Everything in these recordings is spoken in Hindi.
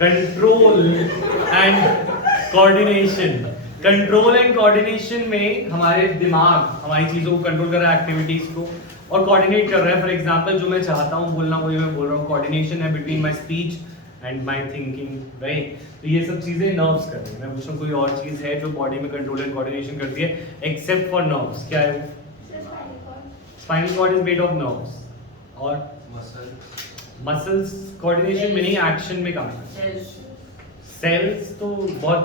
Control and coordination. Control and coordination में हमारे दिमाग हमारी चीजों को कंट्रोल कर रहा है, एक्टिविटीज को, और कोऑर्डिनेट कर रहा है। फॉर एग्जांपल जो मैं चाहता हूँ बोलना वही मैं बोल रहा हूँ। कोऑर्डिनेशन है between my speech and my thinking, right. तो ये सब चीजें नर्व्स कर रही है। मैं पूछ रहा हूँ कोई और चीज है जो बॉडी में कंट्रोल एंड कोऑर्डिनेशन करती है एक्सेप्ट फॉर नर्व्स? क्या है? Spinal cord is made of nerves और मसल्स कोऑर्डिनेशन में नहीं, एक्शन में काम करते हैं। सेल्स तो बहुत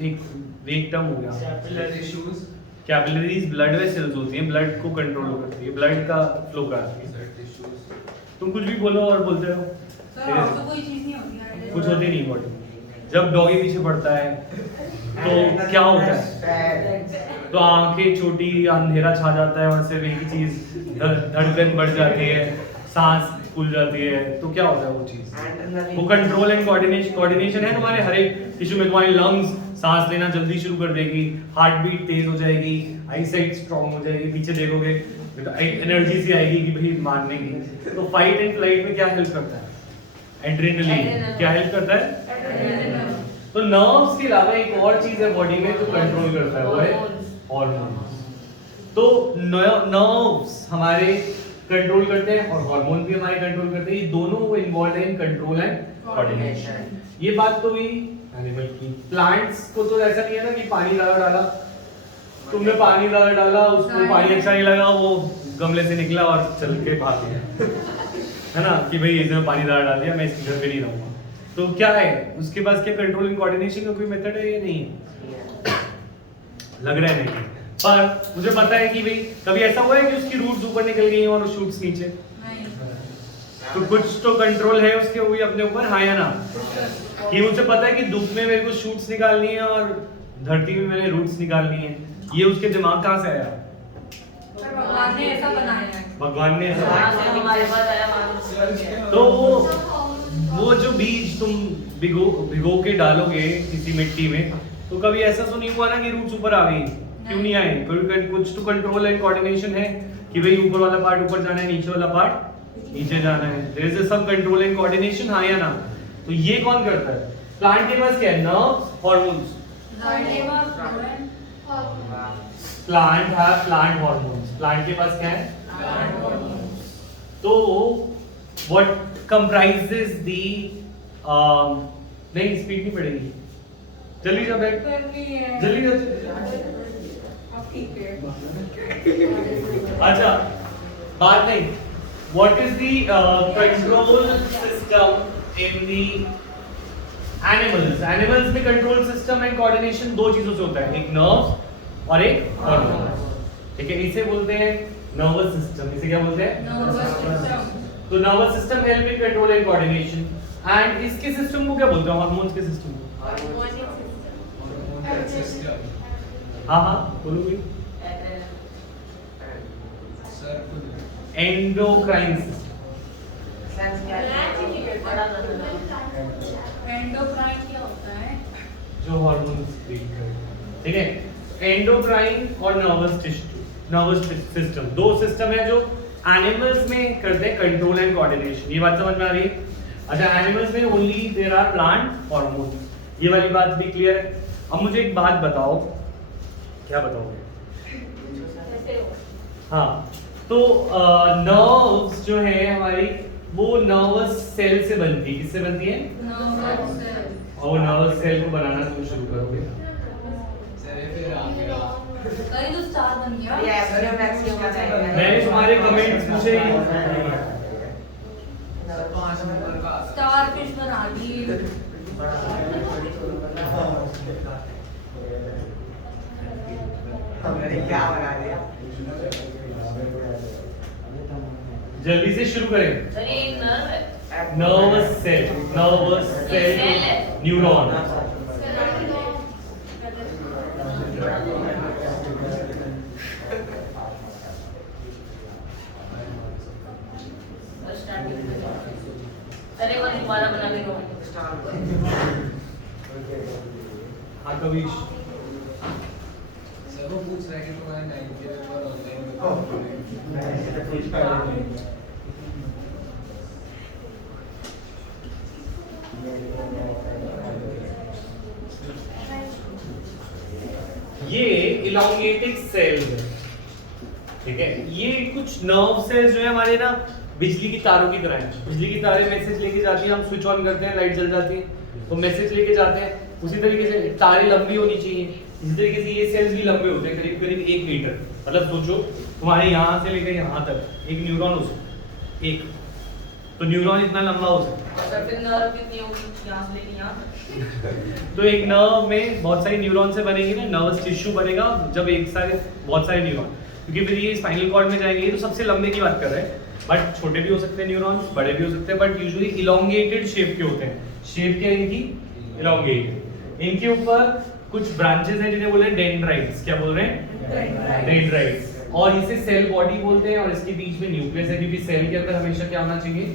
एक वेग टर्म हो गया। कैपिलरीज ब्लड वेसल्स होती हैं, ब्लड को कंट्रोल करती है, ब्लड का फ्लो कराती है। तुम कुछ भी बोलो और बोलते रहो, कोई चीज नहीं होती, कुछ होती नहीं बॉडी। जब डॉगी पीछे पड़ता है तो क्या होता है? तो आंखें छोटी, अंधेरा छा जाता है और सिर्फ एक ही चीज, धड़कन बढ़ जाती है, सांस फूल जाती है। तो क्या होता है वो चीज? वो कंट्रोल एंड कोऑर्डिनेशन है। तुम्हारे हर एक टिश्यू में तुम्हारी लंग्स सांस लेना जल्दी शुरू कर देगी, हार्ट बीट तेज हो जाएगी, आईसाइट स्ट्रांग हो जाएगी, पीछे देखोगे एनर्जी सी आएगी कि भाई मारने की। तो फाइट एंड फ्लाइट में क्या हेल्प करता है? एड्रेनलिन। क्या हेल्प करता है? तो नर्व्स के अलावा एक और चीज है बॉडी में जो कंट्रोल करता है, वो है हार्मोन्स। तो नर्व्स हमारे कंट्रोल करते हैं और हार्मोन भी हमारे कंट्रोल करते हैं। ये दोनों इन्वॉल्व हैं इन कंट्रोल एंड कोऑर्डिनेशन। ये बात तो हुई एनिमल की। प्लांट्स को तो ऐसा नहीं है ना कि पानी ज्यादा डाला, तुमने पानी ज्यादा डाला, उसको पानी अच्छा नहीं लगा, वो गमले से निकला और चल के भाग गया, है ना, कि भाई इसमें पानी ज्यादा डाल दिया, मैं इस घर पे नहीं रहूंगा। तो क्या है उसके पास? क्या कंट्रोल एंड कोऑर्डिनेशन का कोई मेथड है? ये नहीं है, लग रहा है नहीं। पर मुझे पता है कि भाई कभी ऐसा हुआ है कि उसकी रूट्स ऊपर निकल गई हैं और शूट्स नीचे? नहीं। तो कुछ तो कंट्रोल है उसके हुई अपने ऊपर, हाँ या ना? कि मुझे पता है कि धूप में मेरे को शूट्स निकालनी है और धरती में मैंने रूट्स निकालनी है। ये उसके दिमाग कहाँ से आया? भगवान ने ऐसा बनाया है। भगवान ने ऐसा हमारे पास आया। तो वो जो बीज तुम भिगो के डालोगे किसी मिट्टी में, तो कभी ऐसा तो नहीं हुआ ना कि रूट्स ऊपर आ गई? क्यों नहीं आए? कुछ तो कंट्रोल एंड कोऑर्डिनेशन है कि भाई ऊपर वाला पार्ट ऊपर जाना है, नीचे वाला पार्ट नीचे जाना है। There is some control and coordination, हाँ या ना? तो ये कौन करता है? प्लांट के पास क्या है? Nerves, hormones. प्लांट है प्लांट हार्मोन्स। प्लांट के पास क्या है? तो व्हाट कंप्राइजेस दी नहीं, स्पीड नहीं पड़ेगी, जल्दी जा बैठ, जल्दी जा। अच्छा, बात नहीं। What is the control system in the animals? Animals में control system and coordination दो चीजों से होता है, एक nerves और एक hormones। ठीक है, इसे बोलते हैं nervous system। इसे क्या बोलते हैं? तो nervous system help in control and coordination। and इसके system को क्या बोलते हैं? hormones के system को? हाँ हाँ बोलो भी। Endocrine system. एंडोक्राइन क्या होता है? जो हार्मोन्स क्रिएट करे, ठीक है। एंडोक्राइन और नर्वस सिस्टम दो सिस्टम है जो एनिमल्स में करते हैं कंट्रोल एंड कोऑर्डिनेशन। ये बात समझ में आ रही है? अच्छा, एनिमल्स में only there are plant hormones, ये वाली बात भी क्लियर है। अब मुझे एक बात बताओ, क्या बताओगे? हाँ, तो नर्व्स जो है हमारी, वो नर्वस सेल से बनती है। किससे बनती है? Nervous cell. और वो नर्वस सेल को बनाना तुम शुरू करोगे। कहीं तो स्टार बन गया। मैंने तुम्हारे कमेंट्स पूछे ही। स्टार फिश बना दी। क्या बना दिया? जल्दी से शुरू करें। सर ये एक नर्व है। Nervous cell neuron. सर एक बार दोबारा बना के दो। हाँ कविश, सर वो पूछ रहा है कि तुम्हारे 9 के पेपर ऑनलाइन ये इलोंगेटेड सेल है, ठीक है। ये कुछ नर्व सेल्स जो है हमारे ना बिजली की तारों की तरह है। बिजली की तारें मैसेज लेके जाती हैं, हम स्विच ऑन करते हैं, लाइट जल जाती है, तो मैसेज लेके जाते हैं। उसी तरीके से तारें लंबी होनी चाहिए, इसी तरीके से ये सेल्स भी लंबे होते हैं, करीब करीब 1 मीटर। मतलब सोचो तुम्हारे यहाँ से लेकर यहाँ तक एक न्यूरॉन हो सकता, एक तो न्यूरॉन इतना लंबा हो सकता है। और फिर नर्व कितनी होगी यहाँ से लेके यहाँ तक? तो एक नर्व में बहुत सारी न्यूरॉन से बनेगी ना, नर्वस टिश्यू बनेगा जब एक सारे बहुत सारे न्यूरॉन, क्योंकि फिर ये स्पाइनल कॉर्ड में जाएंगे। ये तो सबसे लंबे की बात कर रहे हैं, बट छोटे भी हो सकते हैं न्यूरॉन्स, बड़े भी हो सकते हैं, बट यूजुअली इलोंगेटेड शेप के होते हैं। शेप क्या है इनकी? इलोंगेटेड। इनके ऊपर कुछ ब्रांचेस हैं जिन्हें बोल रहे हैं डेंड्राइट्स। क्या बोल रहे हैं? डेंड्राइट्स। और इसे सेल बॉडी बोलते हैं, और इसके बीच में न्यूक्लियस है, क्योंकि सेल के अंदर हमेशा क्या होना चाहिए?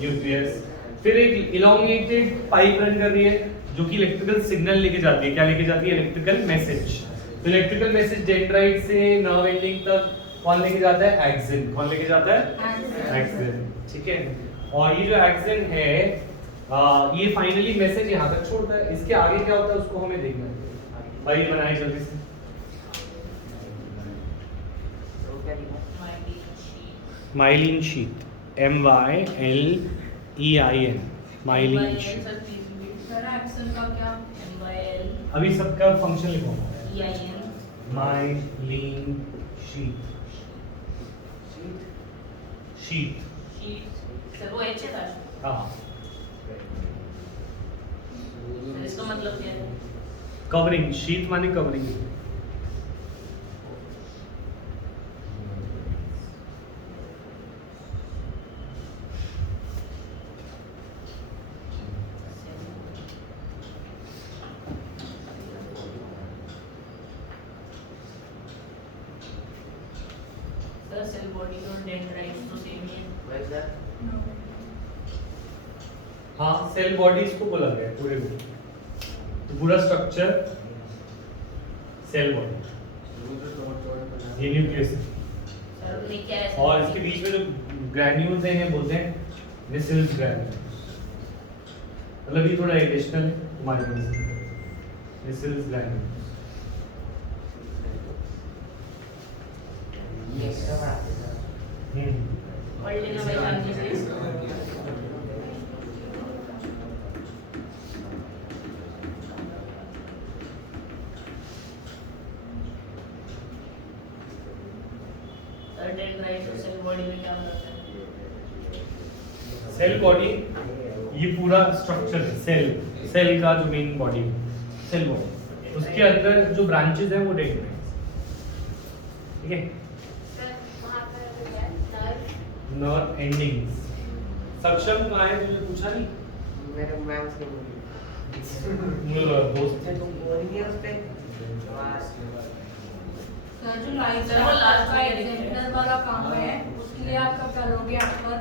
न्यूक्लियस। फिर एक इलोंगेटेड पाइप रन कर रही है जो कि इलेक्ट्रिकल सिग्नल लेके जाती है। क्या लेके जाती है? Electrical message. तो इलेक्ट्रिकल मैसेज डेंड्राइट से नर्व एंडिंग तक कौन लेके जाता है? एक्सिन। कौन लेके जाता है? एक्सिन। ठीक है। और ये जो एक्सिन है ये फाइनली मैसेज यहाँ तक छोड़ता है। इसके आगे क्या होता है उसको हमें देखना है। भाई ये बनाइए जल्दी से। Myelin sheath, MYLEIN, myelin sheath. Action का क्या? अभी सबका फंक्शन लिखो। EIN myelin sheath, sheet. Sir वो H है सर? हाँ, सर इसका मतलब क्या है? कवरिंग। शीट माने कवरिंग। सर सेल बॉडी और डेंड्राइट्स तो सेम ही है। हाँ, सेल बॉडीज को बोला गया है पूरे को, तो पूरा स्ट्रक्चर सेल बॉडी। ये न्यूक्लियस है, सर उन्हें क्या है? और इसके बीच में जो ग्रैन्यूल्स हैं इन्हें बोलते हैं वेसिल्स ग्रैन्यूल्स। मतलब ये थोड़ा एडिशनल है हमारे पास, वेसिल्स ग्रैन्यूल्स। वर्ल्ड में जानते हैं डेंड्राइट्स और सेल बॉडी में क्या होता है? सेल बॉडी ये पूरा स्ट्रक्चर है, सेल का जो मेन बॉडी है सेल बॉडी, उसके अंदर जो ब्रांचेस हैं वो डेंड्राइट्स। ठीक है। Nerve endings. सक्षम कहाँ है? तुझे पूछा नहीं? मेरे मैम से दोस्त तुम बोलेंगे उस पे सर जो लाइफ सर, वो लास्ट में एग्जामिनर वाला काम है, उसके लिए आप कब करोगे? आप पर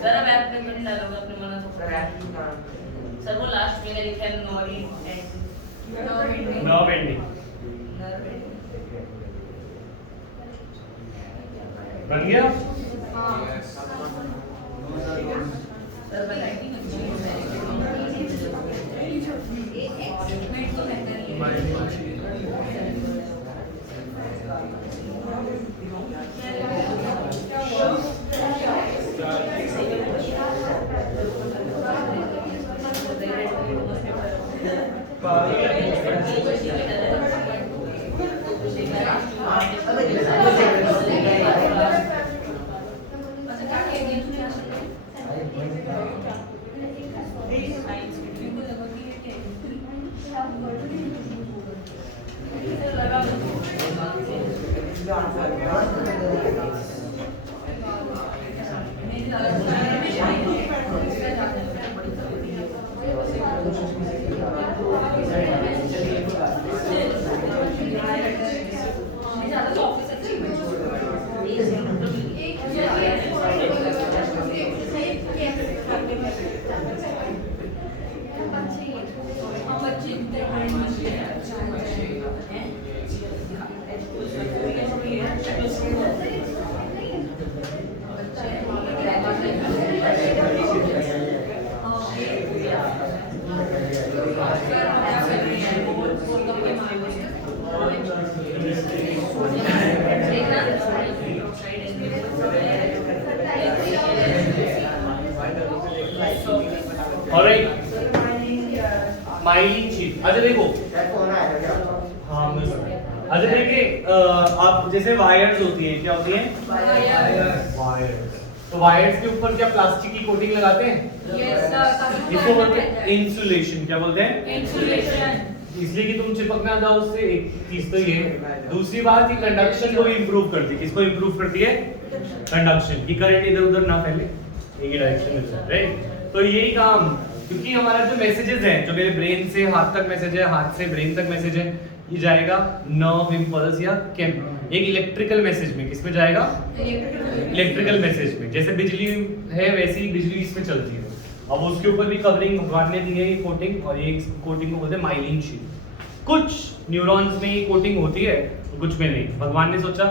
सर अब ऐप पे नहीं डालोगे अपने मन से। सर एक्चुअली काम सर वो लास्ट में लिखा है नॉरी नर्व एंडिंग बन गया। हाँ सर बताइए तो बेहतर ही है। अच्छा क्या कहते हैं? Alright, myelin sheath. अच्छा देखो, फोन आया क्या? हाँ मुझे पता है। अच्छा देखिए, आप जैसे वायर्स होती हैं, क्या होती हैं? वायर्स। तो वायर्स के ऊपर क्या प्लास्टिक की कोटिंग लगाते हैं? इसको बोलते हैं इंसुलेशन। क्या बोलते हैं? इंसुलेशन। इसलिए कि तुम चिपक ना जाओ उससे, एक चीज तो ये है। दूसरी बात, ये कंडक्शन को इंप्रूव करती है। किसको इंप्रूव करती है? कंडक्शन की, करंट इधर उधर ना फैले, एक ही डायरेक्शन में चले, राइट? तो यही काम, क्योंकि हमारा जो मैसेजेस हैं, जो मेरे ब्रेन से हाथ तक मैसेज है, हाथ से ब्रेन तक मैसेज है, ये जाएगा नर्व इम्पल्स या एक इलेक्ट्रिकल मैसेज में। किसमें जाएगा? इलेक्ट्रिकल मैसेज में। जैसे बिजली है वैसे ही बिजली इसमें चलती है। अब उसके ऊपर भी कवरिंग भगवान ने दी है, ये कोटिंग, और ये कोटिंग को बोलते हैं माइलिन शीट। कुछ न्यूरॉन्स में ये कोटिंग होती है, कुछ में नहीं। भगवान ने सोचा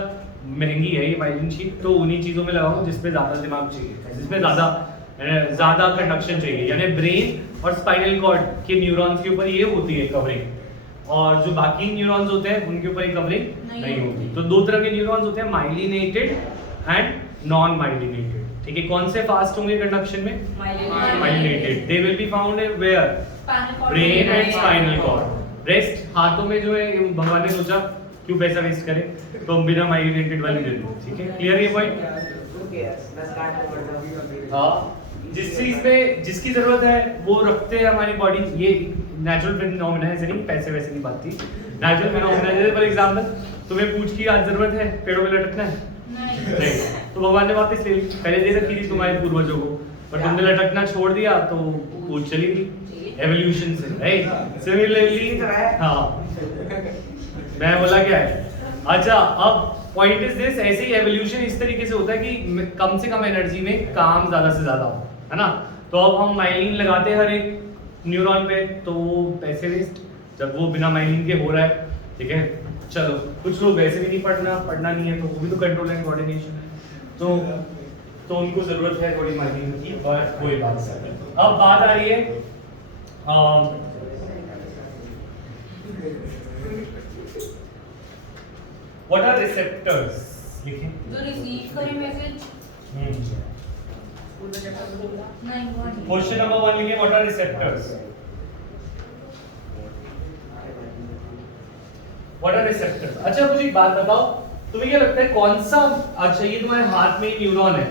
महंगी है ये माइलिन शीट, तो उन्हीं चीजों में लगाऊं जिसपे ज्यादा दिमाग चाहिए, जिसमें ज्यादा कंडक्शन चाहिए। यानी ब्रेन और स्पाइनल कॉर्ड के न्यूरॉन्स के ऊपर ये होती है कवरिंग, और जो बाकी न्यूरॉन्स होते हैं उनके ऊपर ये कवरिंग नहीं होती। तो दो तरह के न्यूरॉन्स होते हैं, माइलिनेटेड एंड नॉन माइलिनेटेड। ठीक है, कौन से फास्ट होंगे कंडक्शन में? Myelinated. They will be found where? Brain and spinal cord. Rest हाथों में जो है, भगवान ने सोचा क्यों पैसा वेस्ट करें, तो हम बिना माइलिनेटेड वाली दे दें। ठीक है, क्लियर ये पॉइंट? हाँ, जिस चीज पे जिसकी जरूरत है वो रखते हैं हमारी बॉडी। ये नेचुरल फिनोमेना है, ऐसे नहीं पैसे वैसे की बात थी, नेचुरल फिनोमेना। जैसे फॉर एग्जांपल, तुम्हें पूछ की आज जरूरत है पेड़ों में लटकना है? नहीं। तो भगवान ने वापस ले ली, पहले दे रखी थी तुम्हारे पूर्वजों को, पर तुमने लटकना छोड़ दिया तो पूछ चली गई एवोल्यूशन से, राइट? सिमिलरली, हाँ, मैं बोला क्या है? अच्छा, अब पॉइंट इज दिस, ऐसे ही एवोल्यूशन इस तरीके से होता है कि कम से कम एनर्जी में काम ज्यादा से ज्यादा हो, है ना? तो अब हम माइलिन लगाते हैं हर एक न्यूरॉन पे, तो वो पैसे वेस्ट, जब वो बिना माइलिन के हो रहा है। ठीक है, चलो, कुछ लोग वैसे भी नहीं पढ़ना नहीं है, तो वो भी तो कंट्रोल एंड कोऑर्डिनेशन, तो उनको जरूरत है थोड़ी माइलिन की, और कोई बात नहीं। अब बात आ रही है व्हाट आर रिसेप्टर्स? लिखें। जो रिसीव करे मैसेज। नहीं, वो नहीं। क्वेश्चन नंबर 1 लिखें, what are receptors? What are receptors? अच्छा, मुझे एक बात बताओ, तुम्हें क्या लगता है कौन सा, अच्छा ये तुम्हारे हाथ में न्यूरॉन है,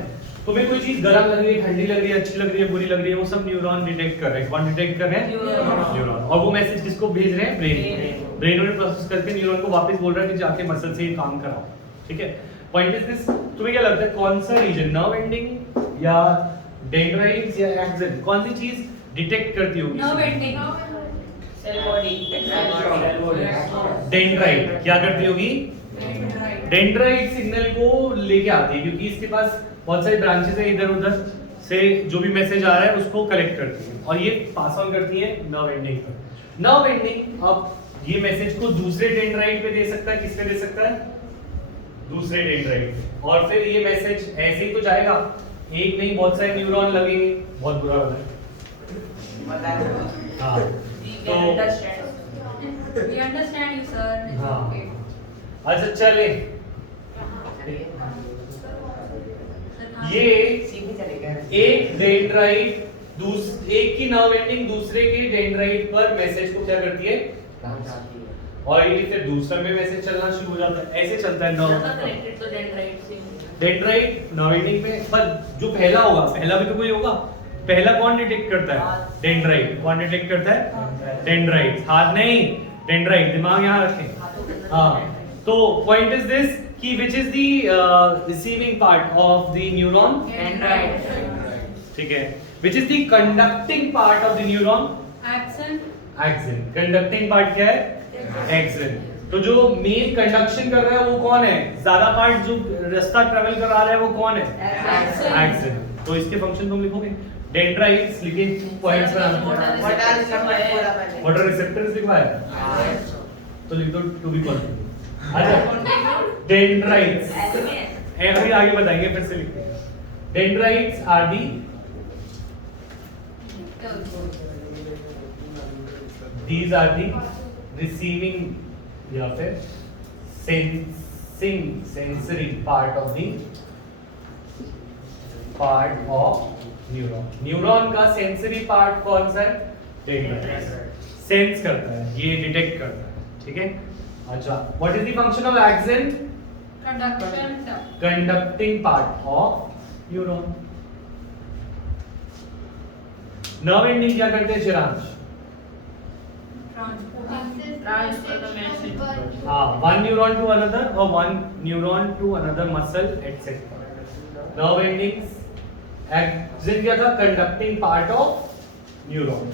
तुम्हें कोई चीज गर्म लग रही है, ठंडी लग रही है, अच्छी लग रही है, बुरी लग रही है, वो सब न्यूरॉन डिटेक्ट कर रहे हैं। कौन डिटेक्ट कर रहे हैं? न्यूरॉन। और वो मैसेज किसको भेज रहे हैं? ब्रेन ने प्रोसेस करके न्यूरॉन को वापस बोल रहा है कि जाके मसल से ये काम कराओ। ठीक है, पॉइंट इज दिस, तुम्हें क्या लगता है कौन सा रीजन, नर्व एंडिंग या डेंड्राइट्स या एक्सन, कौन सी चीज डिटेक्ट करती होगी? Nerve ending. Cell body. Dendrite क्या करती होगी? डेंड्राइट सिग्नल को लेके आती है, क्योंकि इसके पास बहुत सारी ब्रांचेस हैं, इधर उधर से जो भी मैसेज आ रहा है उसको कलेक्ट करती है, और ये पास ऑन करती है नर्व एंडिंग पर। नर्व एंडिंग अब ये मैसेज को दूसरे डेंड्राइट पे दे सकता है। किस पे दे सकता है? दूसरे डेंड्राइट। और फिर ये मैसेज ऐसे ही तो जाएगा, एक नहीं बहुत सारे न्यूरॉन लगेंगे। बहुत बुरा बना है। हाँ, तो We understand you, sir. It's हाँ। okay. अच्छा चले, ये सीधी चलेगा। एक डेंड्राइट एक की नर्व एंडिंग दूसरे के डेंड्राइट पर मैसेज को क्या करती है? और ये फिर दूसरा में मैसेज चलना शुरू हो जाता है। ऐसे चलता है नर्व कनेक्टेड तो डेंड्राइट से। डेंड्राइट नर्व एंडिंग में, पर जो पहला होगा, पहला भी तो कोई होगा, पहला कौन डिटेक्ट करता है? डेंड्राइट। कौन डिटेक्ट करता है? डेंड्राइट। हाथ नहीं, डेंड्राइट। दिमाग यहाँ रखें। हाँ, तो पॉइंट इज दिस कि which is the receiving part of the neuron? Dendrite. ठीक है, which is the conducting part of the neuron? Axon. Axon। conducting part क्या है? Axon। तो जो मेन कंडक्शन कर रहा है वो कौन है? ज्यादा पार्ट जो रास्ता ट्रेवल करा रहा है वो कौन है? Axon। Axon। तो इसके फंक्शन तुम लिखोगे, डेंड्राइट्स लिखे, पॉइंट्स बनाना। व्हाट आर रिसेप्टर्स लिखवा है, तो लिख दो टू बी कॉन्फिडेंट। अच्छा, डेंड्राइट्स अभी आगे बताएंगे, फिर से लिखते हैं। Dendrites are the these are the receiving या फिर sensory part of the part of neuron. Neuron का सेंसरी पार्ट कौन सा है? डेंड्राइट। सेंस करता है, ये डिटेक्ट करता है, ठीक है। अच्छा, what is the function of action? Conducting part of neuron. Nerve ending क्या करते हैं चिरांश? हाँ, one neuron to another or one neuron to another muscle etc. Nerve endings axon क्या था? Conducting part of neuron.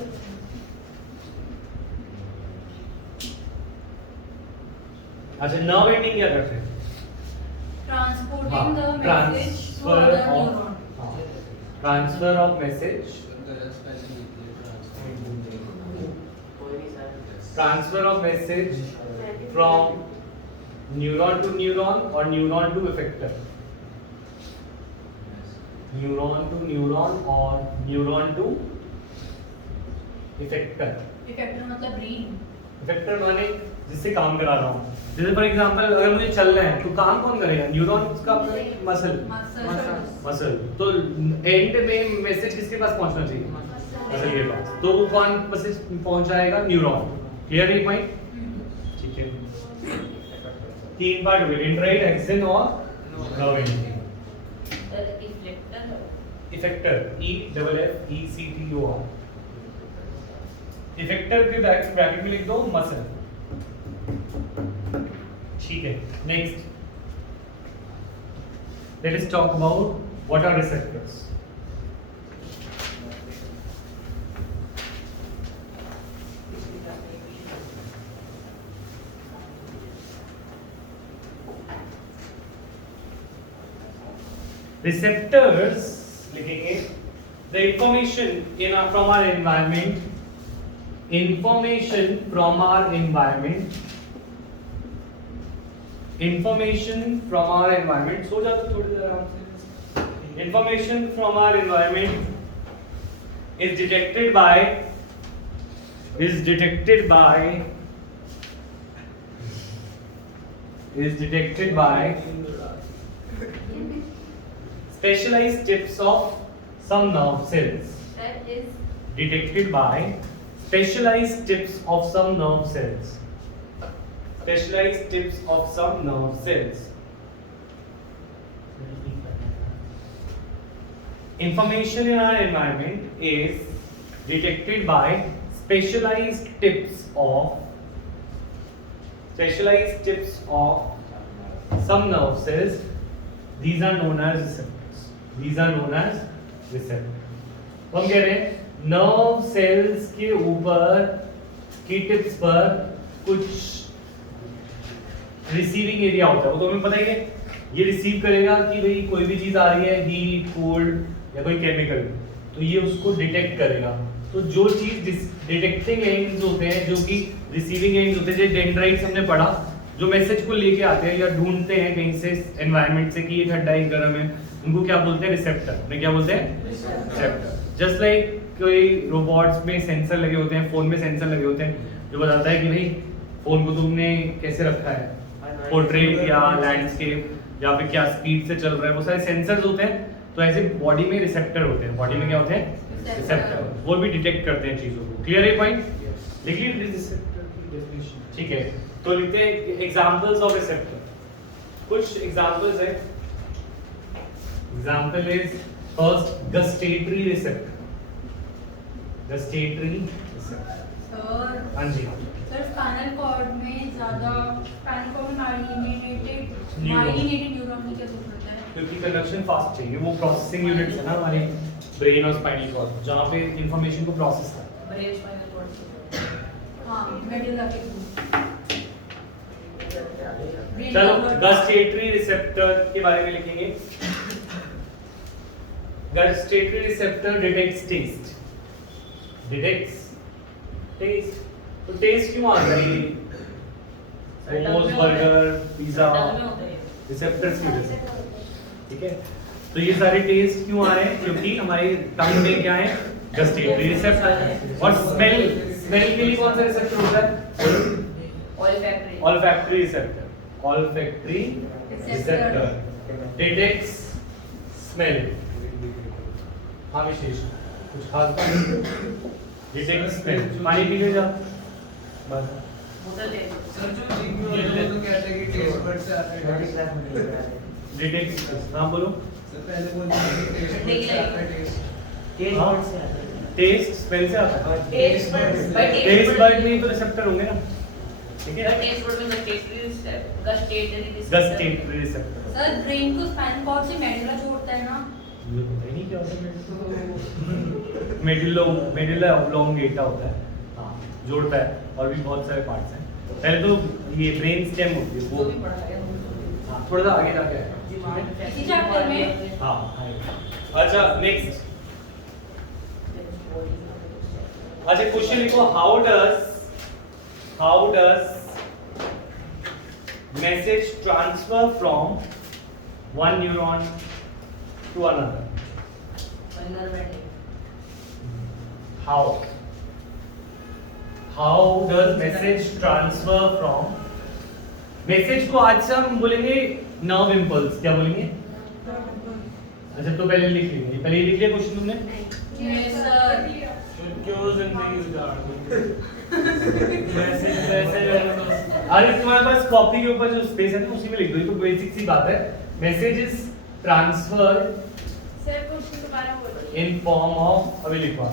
अच्छा, nerve ending क्या करते हैं? Transporting the message to Transfer other of neuron. transfer of message, transfer of message from neuron to neuron or neuron to effector. Neuron to neuron or neuron to effector. Effector मतलब brain. इफेक्टर माने जिससे काम करा रहा हूँ। जैसे फॉर एग्जांपल अगर मुझे चलना है तो काम कौन करेगा? न्यूरॉन का मसल। मसल तो एंड में मैसेज किसके पास पहुंचना चाहिए? मसल के पास। तो वो कौन मैसेज पहुंचाएगा? न्यूरॉन। क्लियर है पॉइंट? ठीक है। तीन पार्ट हुए, डेंड्राइट, एक्सन और nerve ending. Effector E double F E C T O R. Effector के ब्रैकेट में लिख दो मसल। ठीक है, next let us talk about what are receptors. Receptors लिखेंगे the information in our, from our environment, information from our environment, information from our environment, सो जाओ थोड़ी देर आराम से। information from our environment is detected by specialized tips of some nerve cells. That is Detected by specialized tips of some nerve cells. Specialized tips of some nerve cells. Information in our environment is detected by specialized tips of some nerve cells. These are known as receptors. तो हम कह रहे हैं नर्व सेल्स के ऊपर की टिप्स पर कुछ रिसीविंग एरिया होता है। वो तो हमें पता ही है, ये रिसीव करेगा कि भाई कोई भी चीज आ रही है, हीट, कोल्ड या कोई केमिकल, तो ये उसको डिटेक्ट करेगा। तो जो चीज डिटेक्टिंग एंड्स होते हैं, जो कि रिसीविंग एंड्स होते हैं, जैसे डेंड्राइट्स हमने पढ़ा, जो मैसेज को लेके आते हैं या ढूंढते हैं कहीं से एनवायरनमेंट से कि ये ठंडा है गर्म है, उनको क्या बोलते हैं? रिसेप्टर। उन्हें क्या बोलते हैं? रिसेप्टर। जस्ट लाइक कोई रोबोट्स में सेंसर लगे होते हैं, फोन में सेंसर लगे होते हैं जो बताता है कि भाई फोन को तुमने कैसे रखा है, पोर्ट्रेट या लैंडस्केप या फिर क्या स्पीड से चल रहा है, वो सारे सेंसर्स होते हैं। तो ऐसे बॉडी में रिसेप्टर होते हैं। बॉडी में क्या होते हैं? रिसेप्टर। वो भी डिटेक्ट करते हैं चीजों को। क्लियर है पॉइंट? लिखिए रिसेप्टर की डेफिनेशन। ठीक है, तो लिखते हैं एग्जांपल्स ऑफ रिसेप्टर। कुछ एग्जांपल्स है। Example is first gustatory receptor. Gustatory receptor. हाँ जी। सर स्पाइनल कॉर्ड में ज्यादा स्पाइनल कॉर्ड माइलिनेटेड न्यूरॉन की क्या जरूरत है? क्योंकि कंडक्शन फास्ट चाहिए। वो प्रोसेसिंग यूनिट्स है ना हमारे ब्रेन और स्पाइनल कॉर्ड, जहाँ पे इंफॉर्मेशन को प्रोसेस करता है। हाँ, मेडुला के चलो गस्टेटरी रिसेप्टर के बारे में लिखेंगे। Gustatory receptor detects taste. तो टेस्ट क्यों आता है? मोमोज, बर्गर, पिज्जा, रिसेप्टर्स की वजह से। ठीक है, तो ये सारे टेस्ट क्यों आ रहे हैं? क्योंकि हमारे टंग में क्या है? Gustatory receptor. और स्मेल के लिए कौन सा रिसेप्टर होता है? olfactory receptor detects smell। हाँ विशेष कुछ खास बात डिटेल स्पेल पानी पी ले जा बस बोतल दे दो। सर जो जीपी वाले तो कहते हैं कि टेस्ट बड से आता है छोटी क्लास में नहीं करा रहे। डिटेल हाँ बोलो सर पहले बोलते हैं कि टेस्ट बड से आता है टेस्ट टेस्ट हाँ। बड से आता है। टेस्ट स्मेल से आता है टेस्ट बड टेस्ट बड में तो रिसेप्टर होंगे ना ठीक है टेस्ट बड में टेस्ट गस्टेटरी गस्टेटरी रिसेप्टर सर ब्रेन को स्पाइनल कॉर्ड से मेडुला जोड़ता है ना। मुझे पता ही नहीं क्या होता है मेडुला ऑब्लोंगेटा होता है हाँ जोड़ता है और भी बहुत सारे पार्ट्स हैं पहले तो ये ब्रेन स्टेम होती है वो वो भी पढ़ा है हाँ, थोड़ा सा आगे जाके है इसी चैप्टर में हाँ अच्छा नेक्स्ट अच्छा क्वेश्चन लिखो how does message transfer from one neuron to another how does message transfer from message को आज से हम बोलेंगे नर्व इम्पल्स क्या बोलेंगे अच्छा तो पहले लिख लेंगे पहले ये लिख लिया क्वेश्चन तुमने यस सर क्यों जिंदगी उजाड़ मैसेज अरे तुम्हारे पास कॉपी के ऊपर जो स्पेस है ना उसी में लिख दो ये तो बेसिक सी बात है message is transfer sir question दोबारा बोलो in form of अभी लिखवा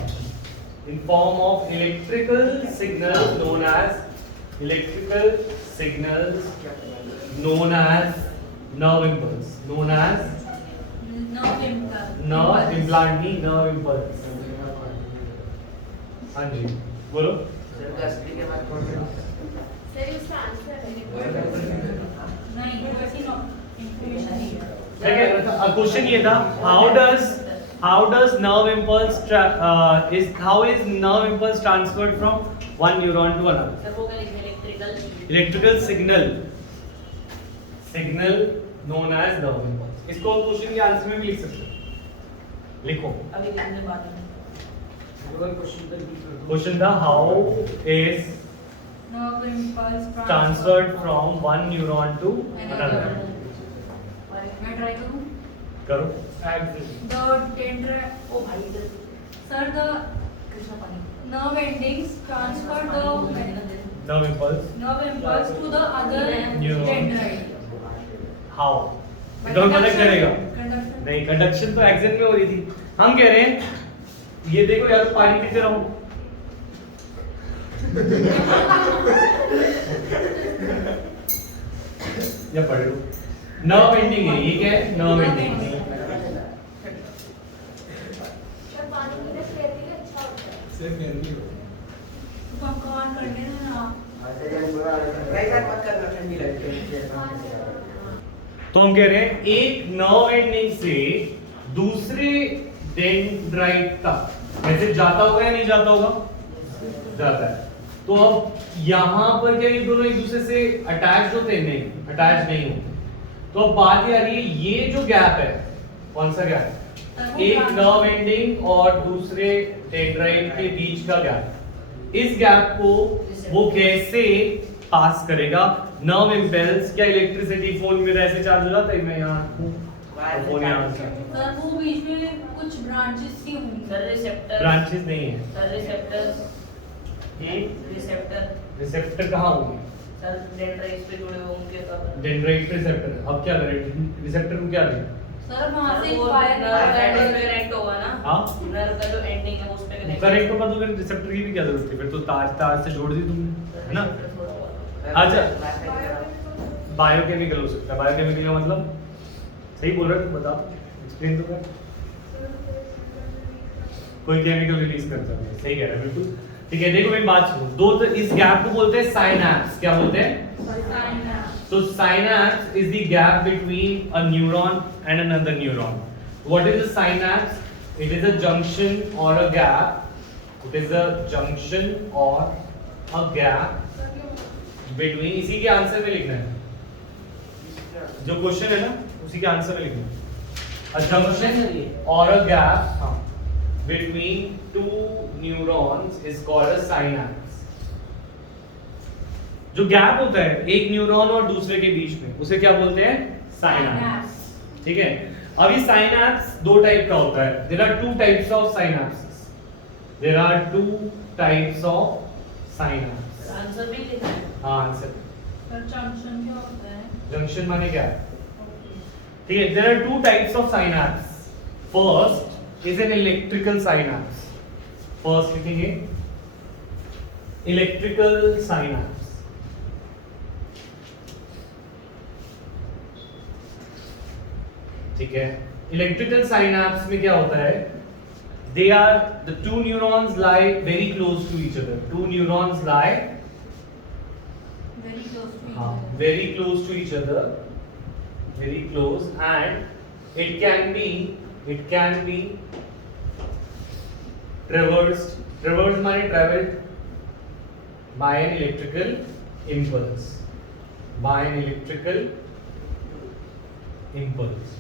in form of electrical signals known as nerve impulse known as nerve impulse हाँ जी बोलो सर गस्ट्री के बाद कौन सा? सर इसका आंसर है नहीं वैसी नो इंफॉर्मेशन नहीं है ठीक है क्वेश्चन ये था how does nerve impulse how is nerve impulse transferred from one neuron to another sir वो क्या लिखे electrical signal known as nerve impulse इसको क्वेश्चन के आंसर में भी लिख सकते हो लिखो अभी देखने बाद में क्वेश्चन था how is nerve impulse transferred from one neuron to another मैं ट्राई करूं करो the dendrite ओ भाई इधर sir the कृष्णा पानी nerve endings transfer the nerve impulse nerve impulse to the other Neuron. dendrite how दोनों मदद करेगा conduction नहीं कंडक्शन तो एक्शन में हो रही थी हम कह रहे हैं ये देखो यार पानी पीते रहो या पढ़ लो नर्व एंडिंग है ये क्या है नर्व एंडिंग सिर्फ गर्मी हो भगवान करने ना ऐसे जब बुरा नहीं सर मत करना ठंडी लगती है। तो हम कह रहे हैं एक नर्व एंडिंग से दूसरे डेंड्राइट तक मैसेज जाता होगा या नहीं जाता होगा जाता है तो अब यहाँ पर क्या ये दोनों एक दूसरे से अटैच होते हैं नहीं अटैच नहीं होते तो अब बात ये आ रही है ये जो गैप है कौन सा गैप एक नर्व एंडिंग और दूसरे डेंड्राइट के बीच का गैप इस गैप को वो कैसे पास करेगा नर्व इम्पल्स क्या इलेक्ट्रिसिटी फोन में ऐसे चार्ज हो जाता है मैं यहाँ हूँ फोन यहाँ से सर वो बीच में कुछ ब्रांचेस सी होंगी सर रिसेप्टर ब्रांचेस नहीं है सर रिसेप्टर्स ये रिसेप्टर रिसेप्टर कहाँ होंगे सर डेंड्राइट्स पे जुड़े होंगे तब डेंड्राइट रिसेप्टर अब क्या करें रिसेप्टर को क्या करें सर वहां से वो वायर नर्व पे कनेक्ट होगा ना हाँ नर्व का जो एंडिंग है उस पे कनेक्ट करेक्ट होगा तो फिर रिसेप्टर की भी क्या जरूरत है फिर तो तार तार से जोड़ दी तुमने है ना अच्छा बायोकेमिकल हो सकता है बायोकेमिकल का मतलब सही बोल रहे हो तुम बताओ एक्सप्लेन तो कर कोई केमिकल रिलीज करता है सही कह रहे हो बिल्कुल ठीक है देखो मेरी बात सुनो दो तो इस गैप को बोलते हैं साइनैप्स क्या बोलते हैं so synapse is the gap between a neuron and another neuron what is the synapse it is a junction or a gap it is a junction or a gap between इसी के आंसर में लिखना है जो क्वेश्चन है ना उसी के आंसर में लिखना है a junction or a gap between two neurons is called a synapse जो गैप होता है एक न्यूरॉन और दूसरे के बीच में उसे क्या बोलते हैं साइनैप्स ठीक है अब ये साइनैप्स दो टाइप का होता है. There are two types of synapse. There are two types of synapse. Answer भी लिखा है. हाँ आंसर. पर जंक्शन क्या होता है? जंक्शन माने क्या? ठीक है. There are two types of synapse. First is an electrical synapse. First लिखेंगे इलेक्ट्रिकल साइनैप्स. ठीक है. इलेक्ट्रिकल साइनैप्स में क्या होता है? They are the two neurons lie very close to each other. Two neurons lie Very close to each हाँ other. very close to each other, very close, and it can be traversed. Traversed माने traveled by an electrical impulse. By an electrical impulse.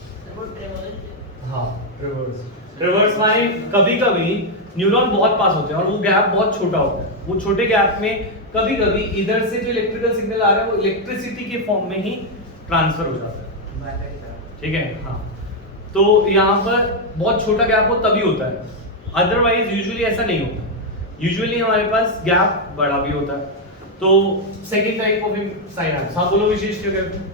हाँ ट्रेवर्स. ट्रेवर्स माने कभी कभी न्यूरॉन बहुत पास होते हैं और वो गैप बहुत छोटा होता है. वो छोटे गैप में कभी कभी इधर से जो इलेक्ट्रिकल सिग्नल आ रहा है वो इलेक्ट्रिसिटी के फॉर्म में ही ट्रांसफर हो जाता है. ठीक है. हाँ तो यहाँ पर बहुत छोटा गैप हो तभी होता है. अदरवाइज यूजुअली ऐसा नहीं होता. यूजुअली हमारे पास गैप बड़ा भी होता है. तो सेकेंड टाइप ऑफ साइनैप्स. हाँ बोलो विशेष क्या कहते हैं?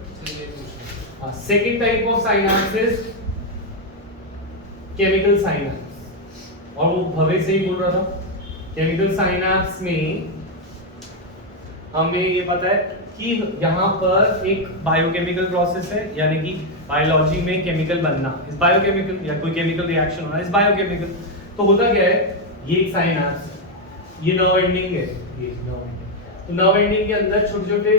Second type of synapse is chemical synapse. और वो भवे से ही बोल रहा था. केमिकल साइनैप्स में हमें ये पता है कि यहाँ पर एक बायोकेमिकल प्रोसेस है, यानी कि बायोलॉजी में केमिकल बनना. इस बायोकेमिकल या कोई केमिकल रिएक्शन होना इस बायोकेमिकल. तो होता क्या है? ये एक साइनैप्स, ये नर्व एंडिंग है. ये नर्व एंडिंग. तो नर्व एंडिंग के अंदर छोटे छोटे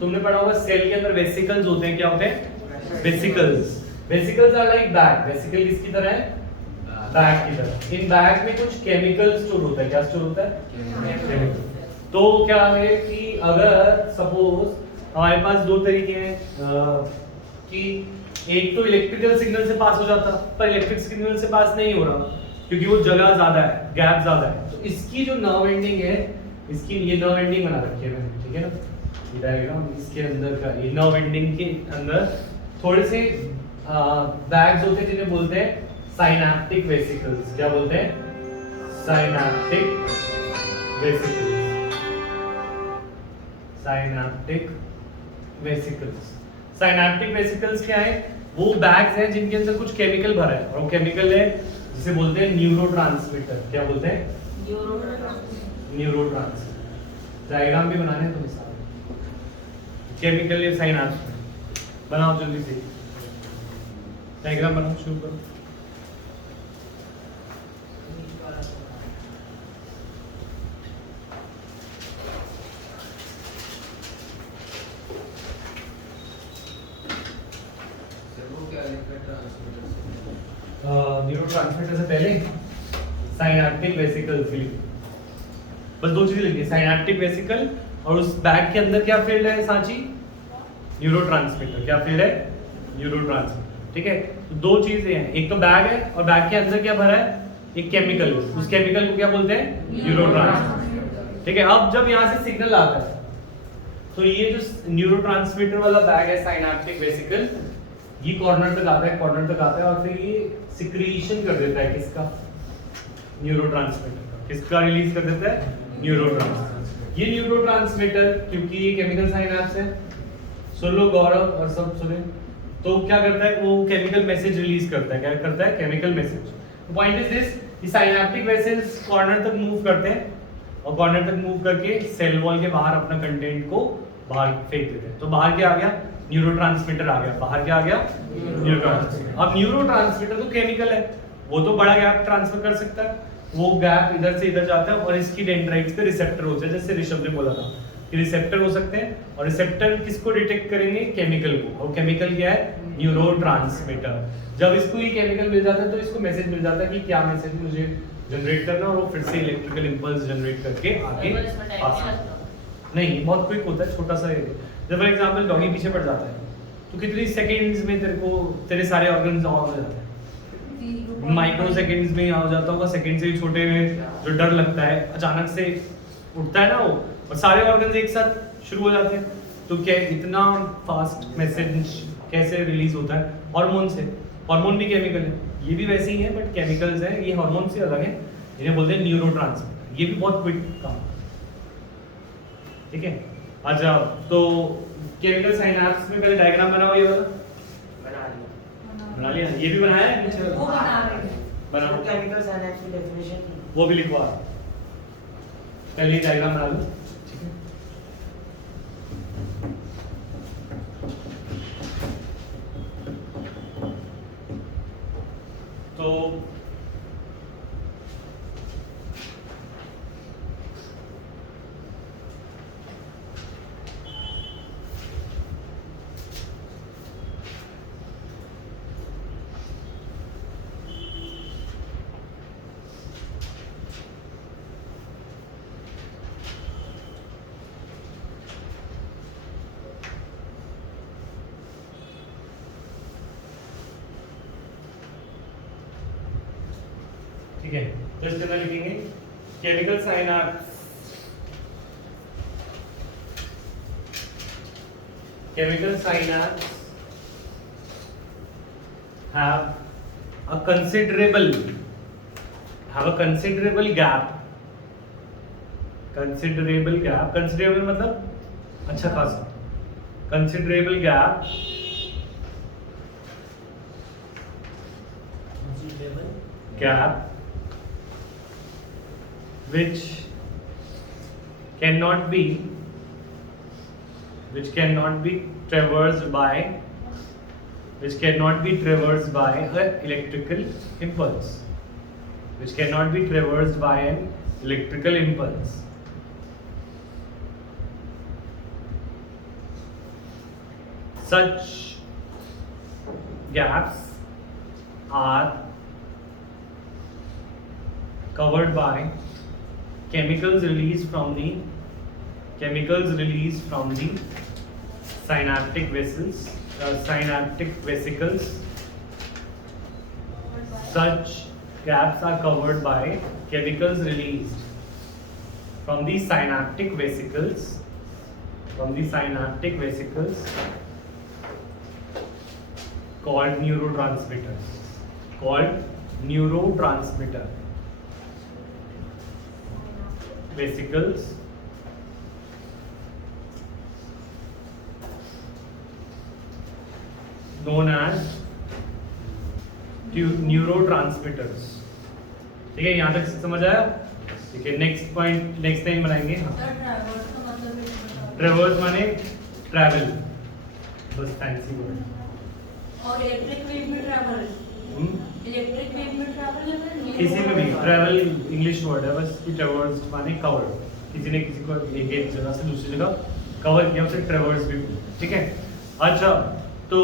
तुमने पढ़ा होगा सेल के अंदर वेसिकल्स होते हैं. क्या होते हैं? Vesicles. Vesicles are like bag. Vesicle किसकी तरह है? बैग की तरह. इन बैग में कुछ केमिकल स्टोर होता है. क्या स्टोर होता है? केमिकल. तो क्या है कि अगर सपोज हमारे पास दो तरीके हैं कि एक तो इलेक्ट्रिकल सिग्नल से पास हो जाता पर इलेक्ट्रिक सिग्नल से पास नहीं हो रहा क्योंकि वो जगह ज्यादा है, गैप ज्यादा है. तो इसकी जो नर्व एंडिंग है, इसकी ये नर्व एंडिंग बना रखी है मैंने. ठीक है ना. ये डायग्राम इसके अंदर का ये नर्व एंडिंग के अंदर थोड़े से बैग्स होते हैं जिन्हें बोलते हैं साइनैप्टिक वेसिकल्स. क्या बोलते हैं? Synaptic vesicles. Synaptic vesicles. Synaptic vesicles क्या है? वो बैग्स हैं जिनके अंदर कुछ केमिकल भरा है और वो केमिकल है जिसे बोलते हैं न्यूरोट्रांसमीटर. क्या बोलते हैं? न्यूरोट्रांसमीटर. डायग्राम भी बनाने हैं तो मिसाल केमिकल ये साइनैप्स बनाओ जल्दी से. डायग्राम बनाओ शुरू करो. न्यूरोट्रांसमीटर से पहले साइनैप्टिक वेसिकल फील्ड. बस दो चीजें लिखी. साइनैप्टिक वेसिकल और उस बैग के अंदर क्या फील्ड है सांची? न्यूरोट्रांसमीटर. क्या फील्ड है? न्यूरोट्रांसमीटर. ठीक है. तो दो चीजें हैं. एक तो बैग है और बैग के अंदर क्या भरा है? एक केमिकल. उस केमिकल को क्या बोलते हैं? न्यूरोट्रांसमीटर. ठीक है. अब जब यहाँ से सिग्नल आता है तो ये जो न्यूरोट्रांसमीटर वाला बैग है साइनैप्टिक वेसिकल, ये कॉर्नर तक आता है, कॉर्नर तक आता है और फिर ये सिक्रीशन कर देता है. किसका? न्यूरोट्रांसमीटर का. किसका रिलीज कर देता है? न्यूरोट्रांसमीटर. ये न्यूरोट्रांसमीटर क्योंकि ये केमिकल साइनैप्स है. सुन लो गौरव और सब सुने. तो क्या करता है? वो केमिकल मैसेज रिलीज करता है. क्या करता है? Chemical message. Point is this, ये साइनैप्टिक वेसल्स कॉर्नर तक मूव करते हैं और कॉर्नर तक मूव करके सेल वॉल के बाहर अपना कंटेंट को बाहर फेंक देते हैं. तो बाहर क्या आ गया? न्यूरोट्रांसमीटर आ गया. बाहर क्या आ गया? न्यूरोट्रांसमीटर. अब न्यूरोट्रांसमीटर तो केमिकल है, वो तो बड़ा गैप ट्रांसफर कर सकता है. वो गैप इधर से इधर जाता है और इसकी डेंड्राइट्स पे रिसेप्टर होते हैं. जैसे ऋषभ ने बोला था कि रिसेप्टर हो सकते हैं और रिसेप्टर किसको डिटेक्ट करेंगे? केमिकल को. और केमिकल क्या है? न्यूरोट्रांसमीटर. जब इसको ये केमिकल मिल जाता है तो इसको मैसेज मिल जाता है कि क्या मैसेज मुझे जनरेट करना और वो फिर से इलेक्ट्रिकल इंपल्स जनरेट करके आगे पास करता है. नहीं, बहुत क्विक होता है, छोटा सा एरिया. जब फॉर एग्जांपल डॉगी पीछे पड़ जाता है तो कितनी सेकंड्स में तेरे को तेरे सारे ऑर्गन्स ऑन हो जाते हैं? माइक्रो सेकंड्स में हो जाता होगा. सेकंड से भी छोटे में जो डर लगता है अचानक से उठता है ना वो, और सारे ऑर्गन्स एक साथ शुरू हो जाते हैं. तो क्या इतना फास्ट मैसेज कैसे रिलीज होता है? हार्मोन से. हार्मोन भी केमिकल है, ये भी वैसे ही है बट केमिकल्स हैं, ये हार्मोन से अलग है, इन्हें बोलते हैं न्यूरोट्रांसमीटर। ये भी बहुत क्विक काम, ठीक है। अच्छा, तो केमिकल साइनेप्स में पहले डायग्राम बना हुआ ये वाला बना लिया, ये भी बनाया है नीचे वो बना रहे हैं। बना केमिकल साइनेप्स की डेफिनेशन वो भी लिखवा, पहले डायग्राम बना लो, ठीक है। तो ठीक है, जस्ट इतना लिखेंगे chemical synapse, chemical synapse have a considerable gap, considerable मतलब अच्छा खासा, considerable gap which cannot be traversed by a electrical impulse, which cannot be traversed by an electrical impulse. Such gaps are covered by chemicals released from the synaptic vesicles. Such gaps are covered by chemicals released from the synaptic vesicles, called neurotransmitter vesicles known as neurotransmitters. ठीक है, यहाँ तक समझ आया? ठीक है, नेक्स्ट टाइम बनाएंगे। ट्रेवर्स माने ट्रैवल, बस फैंसी वर्ड। और इलेक्ट्रिक वेव में ट्रैवल, किसी में भी ट्रैवल इंग्लिश वर्ड है, बस कि ट्रेवर्स माने कवर, किसी ने किसी को एक जगह से दूसरी जगह कवर किया उसे ट्रेवर्स भी, ठीक है। अच्छा, तो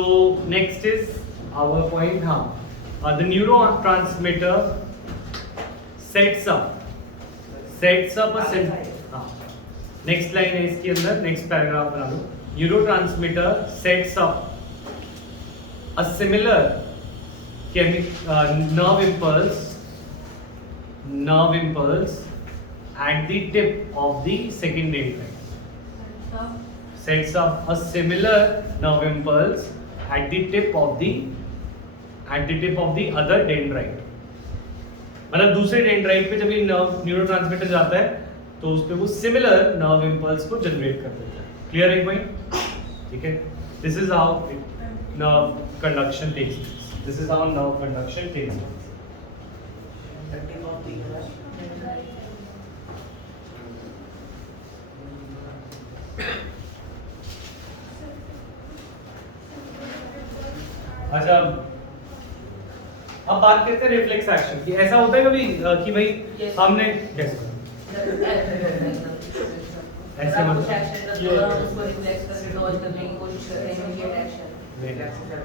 नेक्स्ट इज आवर पॉइंट, हाँ, the neurotransmitter sets up next line है इसके अंदर, नेक्स्ट पैराग्राफ बना लो। Neurotransmitter sets up a similar nerve impulse at the tip of the second dendrite. Sets up a similar nerve impulse at the tip of the other dendrite. मतलब दूसरे डेंड्राइट पे जब ये न्यूरोट्रांसमीटर जाता है तो उस पे वो सिमिलर नर्व इंपल्स को जनरेट कर देता है। क्लियर है पॉइंट? ठीक है, this is how nerve conduction takes place. This is how nerve conduction takes place. अच्छा, अब बात करते हैं रिफ्लेक्स एक्शन की। ऐसा होता है कभी कि भाई हमने कैसे ऐसे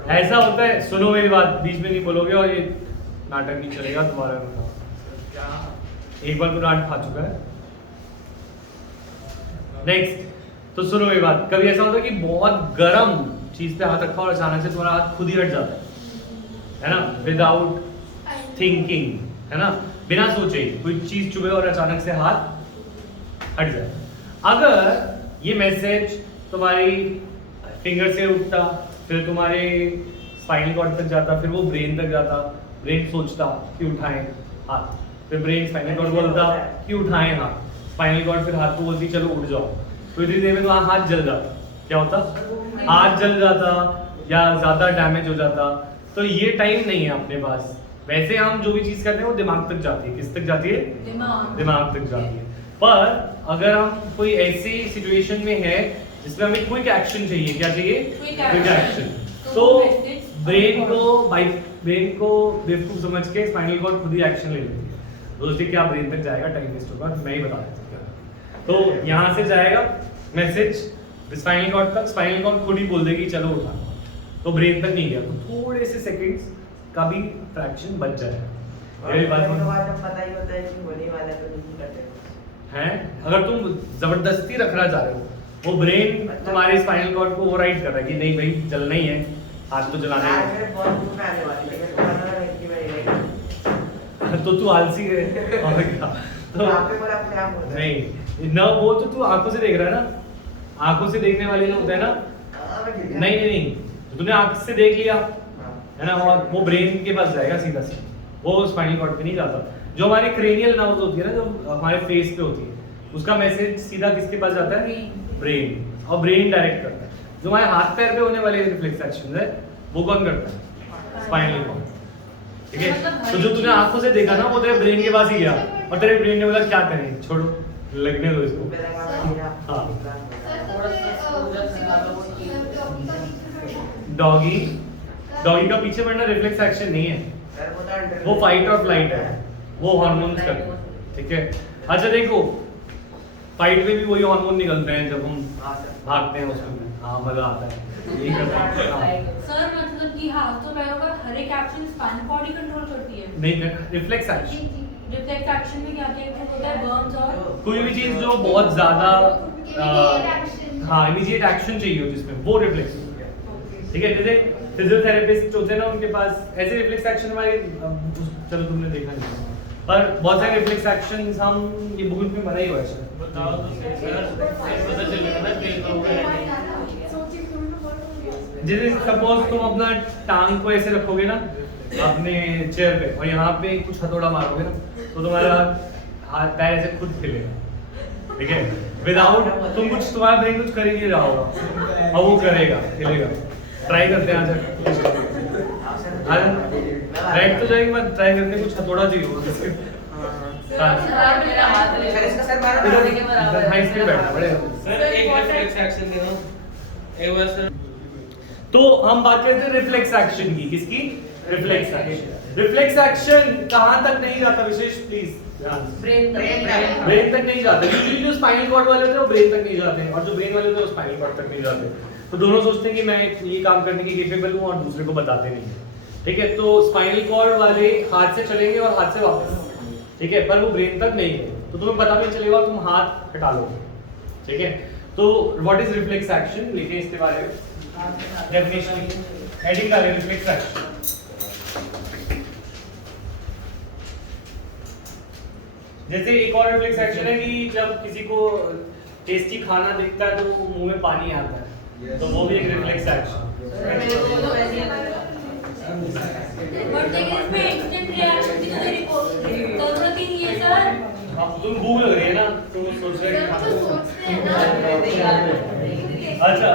ऐसा होता है, सुनो मेरी बात, बीच में नहीं बोलोगे और ये नाटक नहीं चलेगा तुम्हारा। एक बार तो डांट खा चुका है। नेक्स्ट, तो सुनो मेरी बात, कभी ऐसा होता है कि बहुत गर्म चीज पे हाथ रखा और अचानक से तुम्हारा हाथ खुद ही हट जाता है ना, विदाउट थिंकिंग, है ना, बिना सोचे कोई चीज चुभे और अचानक से हाथ हट जाए। अगर ये मैसेज तुम्हारी फिंगर से उठता, फिर तुम्हारे स्पाइनल कॉर्ड तक जाता, फिर वो ब्रेन तक जाता, ब्रेन सोचता कि उठाएं हाथ, फिर ब्रेन स्पाइनल कॉर्ड बोलता कि उठाएं हाथ, स्पाइनल कॉर्ड फिर हाथ को बोलती चलो उठ जाओ, तो इतनी देर में तो हाथ जल जाता, क्या होता, हाथ जल जाता या ज्यादा डैमेज हो जाता। तो ये टाइम नहीं है अपने पास। वैसे हम जो भी चीज करते हैं वो दिमाग तक जाती है, किस तक जाती है, दिमाग तक जाती है। पर अगर हम कोई ऐसी सिचुएशन में है जिसमें हमें क्विक एक्शन चाहिए, क्या चाहिए, क्विक एक्शन, तो ब्रेन को बेवकूफ समझ के स्पाइनल कॉर्ड खुद ही एक्शन ले लेती है। दोस्ती क्या ब्रेन तक जाएगा, टाइम वेस्ट होगा, मैं ही बता देता हूँ। तो यहाँ से जाएगा मैसेज स्पाइनल कॉर्ड तक, स्पाइनल कॉर्ड खुद ही बोल देगी चलो उठा, तो ब्रेन तक नहीं गया, तो थोड़े से सेकंड्स का भी फ्रैक्शन बच जाएगा। ये बात पता ही होता है कि होने वाला तो नहीं करते हैं। अगर तुम जबरदस्ती रखना चाह रहे हो, वो ब्रेन तुम्हारे स्पाइनल कॉर्ड को ओवरराइड कर रहा है कि नहीं भाई चलना ही है, हाथ तो चलाना यार है। मेरे बहुत भूख आने वाली है, मेरे को पता है कि मैं ये तो तू आलसी है और क्या, तो आपने बोला अपने आप होता है। नहीं ना, वो तो तू आंखों से देख रहा है ना, आंखों से देखने वाले लोग होते हैं ना, मैं गिर गया। नहीं तूने आंख से देख लिया हाँ। है ना, और वो ब्रेन के पास जाएगा सीधा से, वो स्पाइनल कॉर्ड पे नहीं जाता। जो हमारी क्रेनियल नर्व्स होती है ना, जो हमारे फेस पे होती है, उसका मैसेज सीधा किसके पास जाता है, ब्रेन, और ब्रेन डायरेक्ट करता है। जो हमारे हाथ पैर पे होने वाले रिफ्लेक्स एक्शन है वो कौन करता है, स्पाइनल कॉर्ड, ठीक है। तो जो तूने आंखों से देखा ना वो तेरे ब्रेन के पास ही गया, और तेरे ब्रेन ने बोला क्या करें, छोड़ो लगने दो इसको। मेरा काम किया। हाँ। डॉगी डॉगी का पीछे पड़ना रिफ्लेक्स एक्शन नहीं है, सर वो तो अंडर वो फाइट और फ्लाइट है, वो हार्मोन्स करते हैं, ठीक है। अच्छा देखो, फाइट में भी वही हार्मोन निकलते हैं जब हम हाँ सर भागते हैं, उसमें हाँ मजा आता है, यही करते हैं। हाँ। सर मतलब कि हाथों पैरों का हर एक एक्शन स्पाइनल कॉर्ड ही कंट्रोल करती है। नहीं, रिफ्लेक्स एक्शन, रिफ्लेक्स एक्शन में क्या क्या होता है, बर्न्स और कोई भी चीज जो बहुत ज्यादा हाँ इमीडिएट एक्शन चाहिए हो जिसमें, वो रिफ्लेक्स, ठीक है। जैसे फिजियोथेरेपिस्ट होते हैं ना, उनके पास ऐसे रिफ्लेक्स एक्शन हमारे, चलो तुमने देखा नहीं, पर बहुत सारे रिफ्लेक्स एक्शंस हम ये बुक में बना ही हुआ है। बताओ तो सही सर, पता चलेगा ना कि तो जैसे सपोज तुम अपना टांग को ऐसे रखोगे ना अपने चेयर पे, और यहाँ पे कुछ हथौड़ा मारोगे ना, तो तुम्हारा हाथ पैर ऐसे खुद हिलेगा, ठीक है, विदाउट तुम कुछ, तुम्हारा ब्रेन कुछ कर ही नहीं रहा होगा, और वो करेगा, हिलेगा। ट्राई करते हैं आज राइट तो जाएगी, मैं ट्राई करते हैं, कुछ हथौड़ा चाहिए होगा जिसके सर इसका सर मारा ना। हाई स्पीड बैठना पड़ेगा। सर एक रिफ्लेक्स एक्शन दे दो एक बार सर। तो हम बात करते हैं रिफ्लेक्स एक्शन की, किसकी, रिफ्लेक्स एक्शन। रिफ्लेक्स एक्शन कहां तक नहीं जाता, विशेष प्लीज ध्यान से, ब्रेन तक नहीं जाता। यूजुअली जो स्पाइनल कॉर्ड वाले होते हैं वो ब्रेन तक नहीं जाते हैं, और जो ब्रेन वाले होते हैं वो स्पाइनल कॉर्ड तक नहीं जाते। तो दोनों सोचते हैं कि मैं ये काम करने की कैपेबल हूँ, और दूसरे को बताते नहीं, ठीक है। तो स्पाइनल कॉर्ड वाले हाथ से चलेंगे और हाथ से वापस, ठीक है, पर वो ब्रेन तक नहीं गए, तो तुम्हें पता नहीं चलेगा, तुम हाथ हटा लोगे, ठीक है। तो व्हाट इज रिफ्लेक्स एक्शन, लिखें इसके बारे में डेफिनेशन, हेडिंग डालें रिफ्लेक्स एक्शन। जैसे एक और रिफ्लेक्स एक्शन है कि जब किसी को टेस्टी खाना दिखता है तो मुंह में पानी आता है, तो वो भी एक रिफ्लेक्स एक्शन। बट लेकिन इसमें इंस्टेंट रिएक्शन की तो जरूरत ही नहीं है सर। अब तुम भूख लग रही है ना, तो सोच रहे हैं कि खाना। अच्छा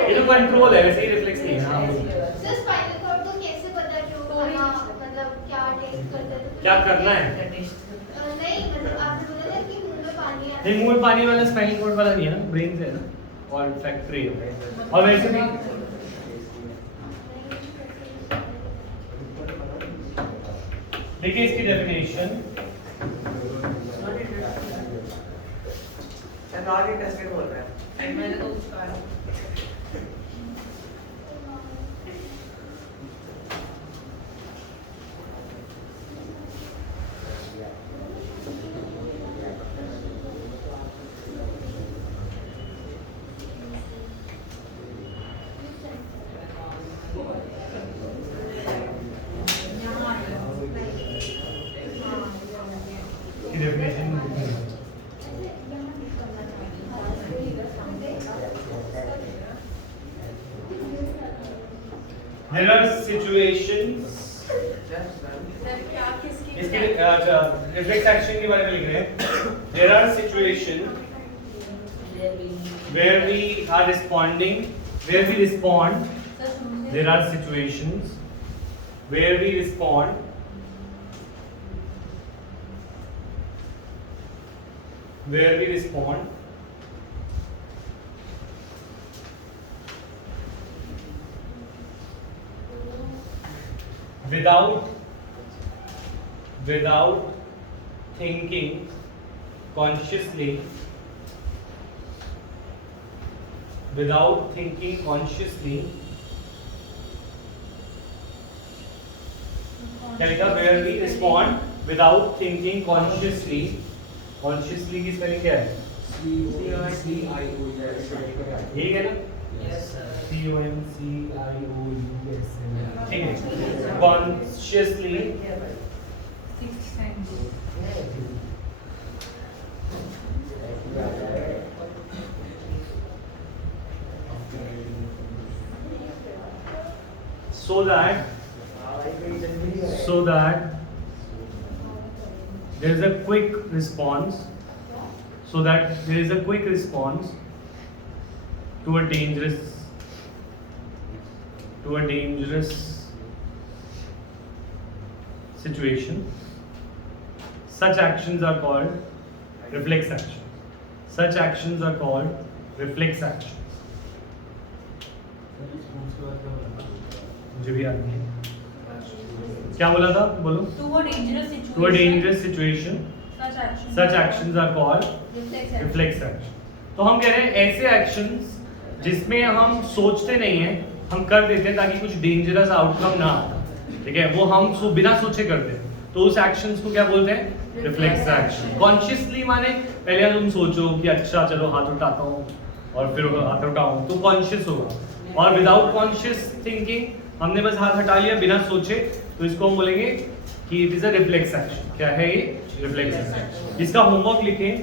ये तो कंट्रोल है, वैसे ही रिफ्लेक्स नहीं है। हाँ, क्या करना है, नहीं मुंह में पानी वाला स्पाइनल कॉर्ड वाला नहीं है ना, ब्रेन से है ना, और फैक्ट्री है। और वैसे भी देखिए इसकी डेफिनेशन, सर नॉट इंटरेस्टेड बोल रहा है। मैंने तो कुछ कहा नहीं। There are situations. सर क्या किसकी इसके अच्छा रिफ्लेक्स एक्शन के बारे में लिख रहे हैं. There are situations where we are responding, where we respond. Sir समझे There are situations where we respond without thinking consciously, क्या लिखा? Where we respond without thinking consciously. Consciously की स्पेलिंग क्या है? यही है ना? CONCIOUS. ठीक है. Consciously. Six sense So that there is a quick response. So that there is a quick response to a dangerous situation. Such actions are called reflex actions. मुझे भी याद नहीं है. क्या बोला था? बोलो. To a dangerous situation To a dangerous situation, such actions are called reflex reflex action. तो हम कह रहे हैं ऐसे एक्शंस जिसमें हम सोचते नहीं हैं, हम कर देते हैं ताकि कुछ डेंजरस आउटकम ना आता. ठीक है, वो हम बिना सोचे करते हैं, तो उस एक्शंस को क्या बोलते हैं? Reflex action. कॉन्शियसली माने पहले तुम सोचो कि अच्छा चलो हाथ उठाता हूँ और फिर हाथ उठाऊँ, तो कॉन्शियस होगा. और विदाउट कॉन्शियस थिंकिंग हमने बस हाथ हटा लिया बिना सोचे, तो इसको हम बोलेंगे कि it is a reflex action. क्या है ये? Reflex action. इसका होमवर्क लिखें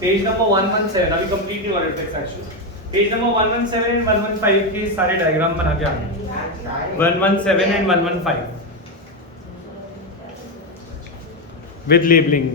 पेज नंबर 117. अभी कंप्लीट नहीं हुआ reflex action. Page number 117 and 115 के सारे डायग्राम बना के आए. 117 एंड 115 with labeling.